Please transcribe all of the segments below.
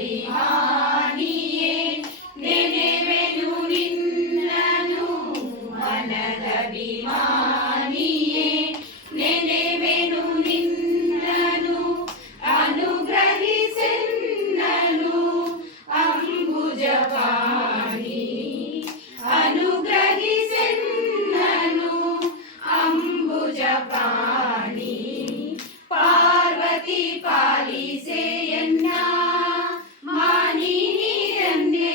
ಅಭಿಮಾನಿಯೇ ನೆನೆವೆನು ನಿನ್ನನು ಮನದ ಅಭಿಮಾನಿಯೇ ನೆನೆವೆನು ನಿನ್ನನು ಅನುಗ್ರಹಿಸೆನ್ನನು ಅಂಬುಜಪಾಣಿ ಅನುಗ್ರಹಿಸೆನ್ನನು ಅಂಬುಜಪಾಣಿ ಪಾರ್ವತಿ ಪಾಲಿಸೆಯನ್ನ ಮಾನಿನಿಯನ್ನೇ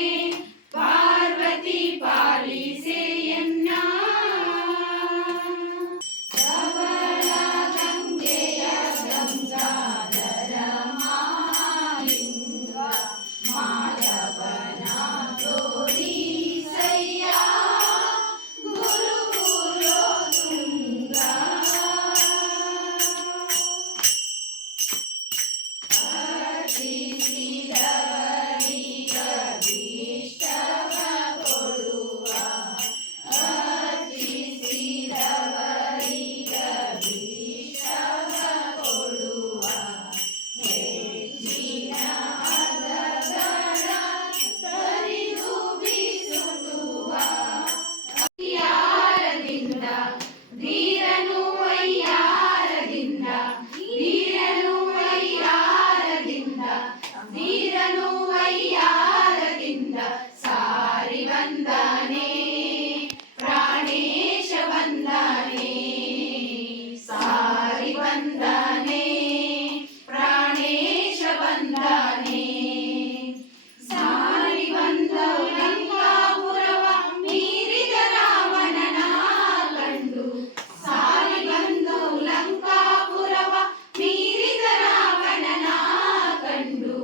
ಪಾರ್ವತಿ ಪಾಲಿಸೆಯನ್ನ ಧವಳ ಗಂಗೆಯ ಗಂಗಾಧರ ಮಹಾಲಿಂಗ ಮಾಧವನ ತೋರಿಸಯ್ಯ ಗುರು ಗುರು ತುಂಗ ಅರ್ಚಿಸಿದವರಿಗಭೀಷ್ಟವ ಕೊಡುವ ಅರ್ಚಿಸಿದವರಿಗಭೀಷ್ಟವ ಕೊಡುವ ಹೆಚ್ಚಿನ ಅಗಗನ ತರಿದು ಬಿಸುಡುವ ಯಾರದಿಂದ ಧೀರನು ವಯ್ಯಾರದಿಂದ ಧೀರನು ವಯ್ಯಾರದಿಂದ ಧೀರನು ವಯ್ಯಾರದಿಂದ ಸಾರಿ ಬಂದನೆ ಪ್ರಾಣೇಶ ಬಂದನೆ ಸಾರಿ ಬಂದನೆ ಪ್ರಾಣೇಶ ಬಂದನೆ ಸಾರಿ ಬಂದ ಲಂಕಾಪುರವ ಮೀರಿದ ರಾವಣನ ಕಂಡು ಸಾರಿ ಬಂದು ಲಂಕಾಪುರವ ಮೀರಿದ ರಾವಣನ ಕಂಡು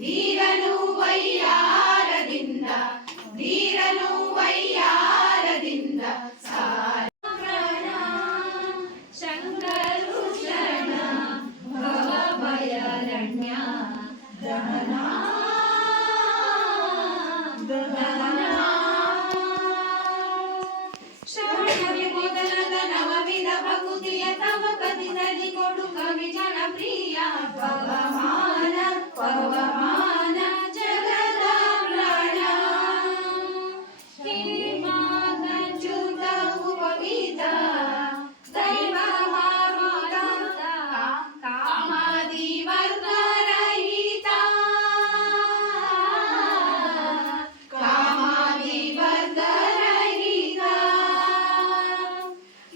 ಧೀರನು ವಯ್ಯಾರದಿಂದ ಧೀರನು ವಯ್ಯಾರದಿಂದ ಸಾರಿ ಶಂಕರುಷಣ ಭವಭಯರಣ್ಯ ದಹನ ಶ್ರವಣಕ್ಕೆ ಮೊದಲಾದ ನವವಿಧ ಭಕುತಿಯ ತವ ಕಥಿತಲಿ ಕೊಡು ಕವಿ ಜನಪ್ರಿಯ ಪವಮಾನ ಪವಮಾನ ಜಗದ ಪ್ರಾಣ ಹೇಮಾಗಂಚುತ ಉಪಗೀತ ದೈವ ಮಾರುತ ಕಾಮಾದಿ ವರ್ಗರಹಿತ ಕಾಮಾದಿ ವರ್ಗರಹಿತ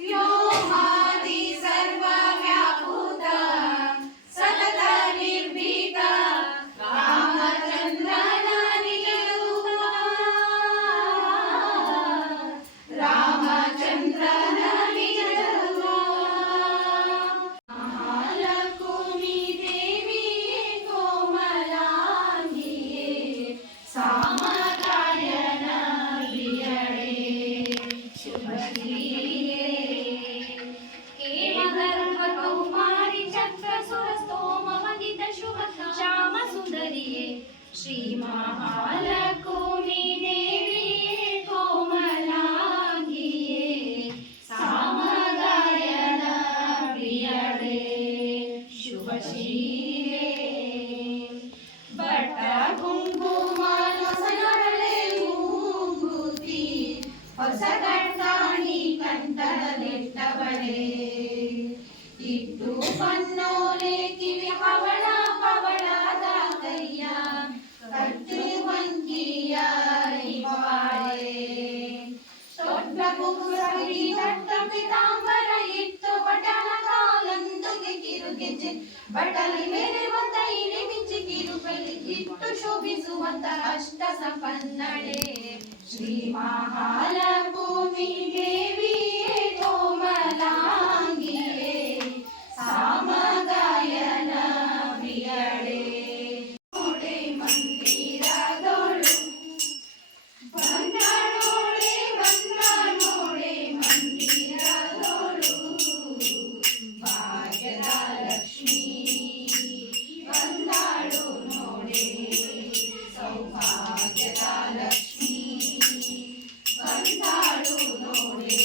ವ್ಯೋಮಾದಿ ಸರ್ವವ್ಯಾಪುತ ಸತತ ನಿರ್ಭೀತ ರಾಮಚಂದ್ರನ ನಿಜರೂಪ ರಾಮಚಂದ್ರನ ನಿಜರೂಪ ಮಹಾಲಕ್ಷ್ಮೀ ದೇವಿಯೇ ಕೋಮಲಾಂಗಿಯೇ ಸಾಮಗಾಯನ ಪ್ರಿಯಳೇ ಶುಭಶ್ರೀಯೇ ಹೇಮಗರ್ಭ ಕೌಮಾರಿ ಚಕ್ರ ಸುರ ಸ್ತೋಮ ವಂದಿತ ಶುಭ ಶ್ಯಾಮ ಸುಂದರಿಯೇ ಶ್ರೀ ಮಹಾಲಕ್ಷ್ಮೀ ದೇವಿಯೇ ಕೋಮಲಾಂಗಿಯೇ ಸಾಮಗಾಯನ ಪ್ರಿಯಳೇ ಶುಭಶ್ರೀಯೇ ಬಟ್ಟ ಕುಂಕುಮ ನೊಸನೊಡಲೆ ಮೂಗುತಿ ಹೊಸ ಕಟ್ಟಾಣಿ ಕಂಠದಲ್ಲಿಟ್ಟವಳೆ ಇಟ್ಟು ಪನ್ನೋಲೆ ಕಿವಿ ಹವಳ ಪವಳದ ಕೈಯ ಕಟ್ಟು ವಂಕಿಯ ಇವಾಳೆ ದೊಡ್ಡ ಕುಗುರಗಿ ದಟ್ಟ ಪಿತಾಂಬರ ಇಟ್ಟು ಬಟನ ಕಾಲಂದುಗೆ ಕಿರುಗೆಜ್ಜೆ ಬಟಲಿ ಮೆರೆವಂತ ಇಲಿ ಮಿಂಚಿ ಕಿರುಬಲಿ ಇಟ್ಟು ಶೋಭಿಸುವಂತ ಅಷ್ಟ ಸಂಪನ್ನಳೆ ಶ್ರೀ ಮಹಾಲಕ್ಷ್ಮೀ ದೇವಿಯೇ ಕೋಮಲಾಂಗಿಯೇ ಸಾಮಗಾಯನ ಪ್ರಿಯಳೇ ನೋಡೆ ಮಂದಿರದೊಳು ಬಂದ ನೋಡೆ ಮಂದಿರದೊಳು ಭಾಗ್ಯದ ಲಕ್ಷ್ಮೀ ಬಂದಾಳು ನೋಡೆ ಸೌಭಾಗ್ಯದ ಲಕ್ಷ್ಮೀ ಬಂದಾಳು ನೋಡೆ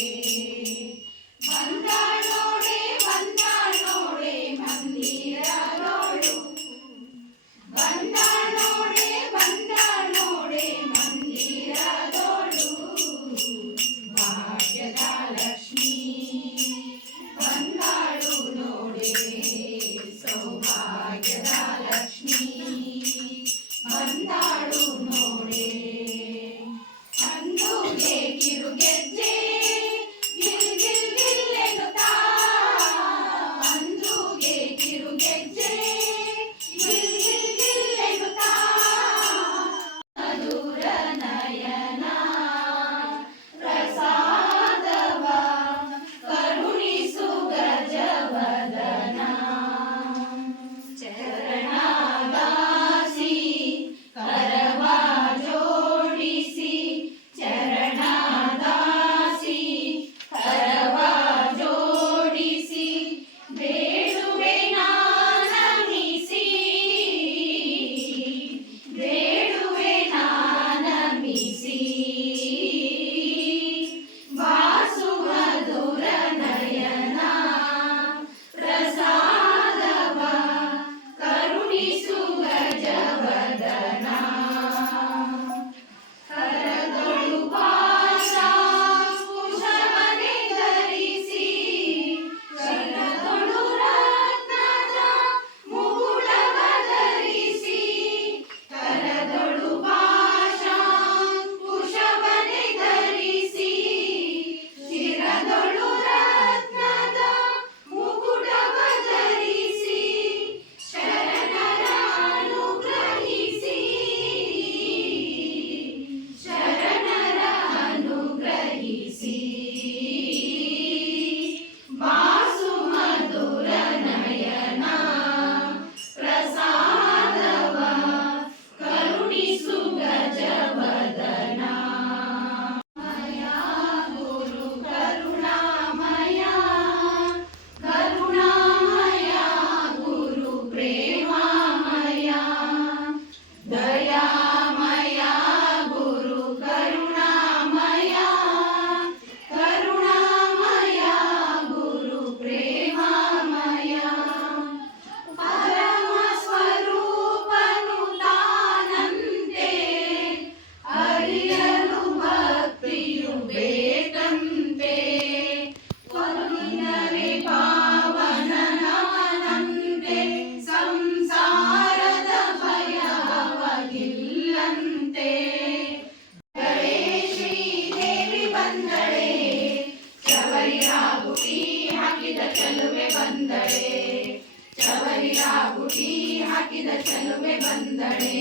ಬಂದಳೆ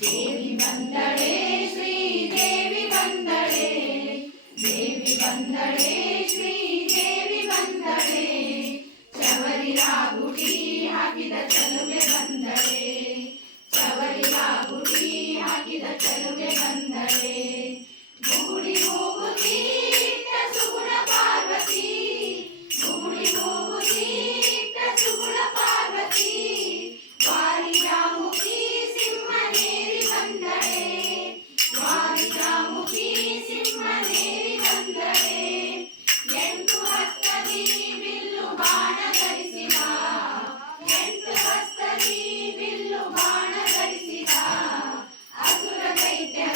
ದೇವಿ ಬಂದಳೆ ಶ್ರೀದೇವಿ ಬಂದಳೆ ದೇವಿ ಬಂದಳೆ ಶ್ರೀದೇವಿ ಬಂದಳೆ ಚವರಿಲಾಗುಡಿ ಹಾಕಿದ ಚಲುವೆ ಬಂದಳೆ ಚವರಿಲಾಗುಡಿ ಹಾಕಿದ ಚಲುವೆ ಬಂದಳೆ ಗುಡಿ ಹೋಗುತ್ತೀಟ ಸುಗುಣ ಪಾರ್ವತಿ ಗುಡಿ ಹೋಗುತ್ತೀಟ ಸುಗುಣ ಪಾರ್ವತಿ ವಾರಿಜಾಮುಖಿ ಸಿಂಹನೇರಿ ಬಂದಳೆ ವಾರಿಜಾಮುಖಿ ಸಿಂಹನೇರಿ ಬಂದಳೆ ಎಂಟು ಹಸ್ತದಿ ಬಿಲ್ಲು ಬಾಣ ಧರಿಸಿದ ಎಂಟು ಹಸ್ತದಿ ಬಿಲ್ಲು ಬಾಣ ಧರಿಸಿದ ಅಸುರ ದೈತ್ಯ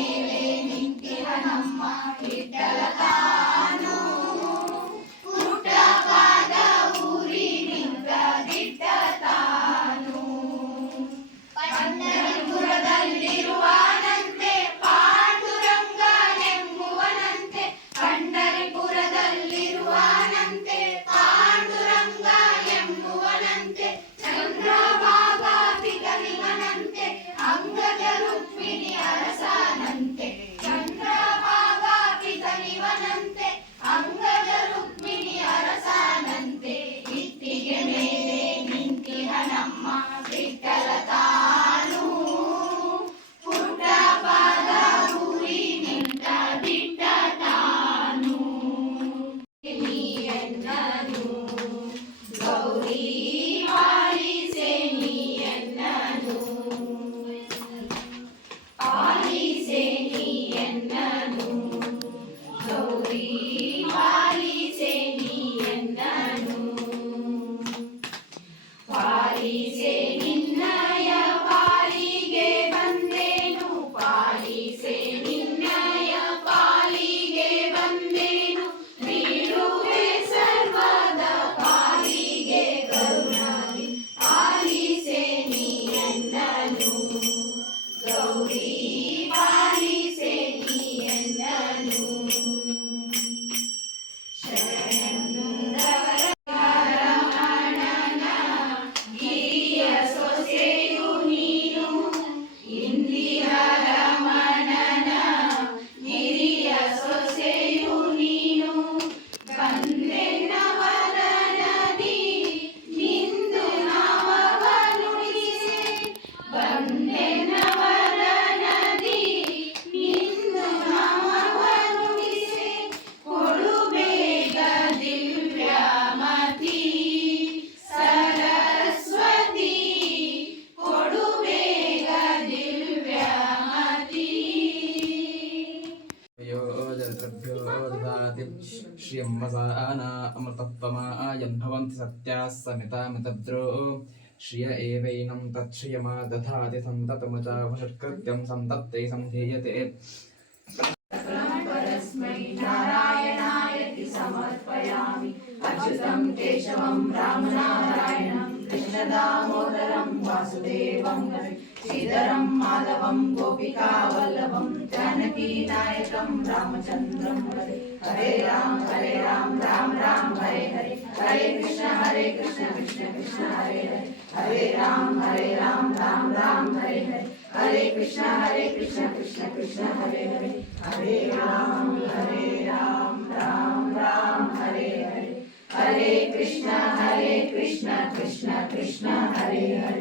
ಮೇಲೆ ನಿಂತಿಹನಮ್ಮ ವಿಠಲ ತಾನು ಪುಟ್ಟಪಾದ ಊರಿ ನಿಂತ ದಿಟ್ಟ ತಾನು ಪಂಢರಪುರದಲ್ಲಿರುವನಂತೆ ಪಾಂಡುರಂಗನೆಂಬುವನಂತೆ ಪಂಢರಪುರದಲ್ಲಿರುವನಂತೆ ಪಾಂಡುರಂಗ ಎಂಬುವನಂತೆ ಚಂದ್ರಭಾಗ ಪಿತನಿವನಂತೆ ಅಂಗದ ರುಕ್ಮಿಣಿ ಅರಸನಂತೆ ಚಂದ್ರಭಾಗ ಪಿತನಿವನಂತೆ ಅಂಗದ ರುಕ್ಮಿಣಿ ಅರಸನಂತೆ ಇಟ್ಟಿಗೆ ಮೇಲೆ ನಿಂತಿಹನಮ್ಮ ವಿಠಲ ತಾನು ಪುಟ್ಟಪಾದ ಊರಿ ನಿಂತ ದಿಟ್ಟ ತಾನು ನೀಯನ್ನನು ಗೌರಿ ಪಾಲಿಸೆ ನೀಯನ್ನನು ಪಾಲಿಸೆ ನೀಯನ್ನನು ಗೌರಿ ಪಾಲಿಸೆ ನೀಯನ್ನನು ಪಾಲಿಸೆ ನಿನ್ನಯ ಪಾಲಿಗೆ ಬಂದೇನು ಪಾಲಿಸೆ ನಿನ್ನಯ ಪಾಲಿಗೆ ಬಂದೇನು ಬೀಳುವೆ ಸರ್ವದ ಪಾಲಿಗೆ ಕರುಣಾಗಿ ಪಾಲಿಸೆ ನೀಯನ್ನನು ಗೌರಿ ಪಾಲಿಸೆ ನೀಯನ್ನನು ಶರಣರಮಣನ ಗಿರಿಯ ಸೊಸೆಯು ನೀನು ಇಂದಿರ ರಮಣನ ಗಿರಿಯ ಸೊಸೆಯು ನೀನು ಬಂದೆನ್ನವದನದಿ ನಿಂದು ನಾಮವ ನುಡಿಸೆ ಬಂದೆನ್ನವದನದಿ ನಿಂದು ನಾಮವ ನುಡಿಸೆ ಕೊಡು ಬೇಗ ದಿವ್ಯಮತಿ ಸರಸ್ವತಿ ಕೊಡು ಬೇಗ ದಿವ್ಯಮತಿ ಯೋಜನದ್ರಭ್ಯೋ ದದಾತಿ ಶ್ರಿಯಮ್ಮಸಾನ ಅಮೃತತ್ವಮಾಯನ್ ಭವಂತಿ ಸತ್ಯಾಃ ಸಮಿತಾಮಿತದ್ರೋ ಶ್ರಿಯ ಏವೈನಂ ತಚ್ಛ್ರಿಯಮಾ ದಧಾತಿ ಸಂತತಮುಚಾವಷಟ್ಕೃತ್ಯಂ ಸಂತತ್ತೈ ಸಂಧೀಯತೆ परस्मै नारायणायति समर्पयामि अच्युतं केशवं रामनारायणं कृष्णदामोदरं वासुदेवं श्रीधरं माधवं गोपिकावल्लभं जानकीनायकं रामचन्द्रं हरे राम राम राम हरे हरे हरे कृष्ण कृष्ण कृष्ण हरे हरे हरे राम राम राम हरे हरे हरे कृष्ण कृष्ण कृष्ण हरे हरे हरे राम राम राम हरे हरे हरे कृष्ण कृष्ण कृष्ण हरे हरे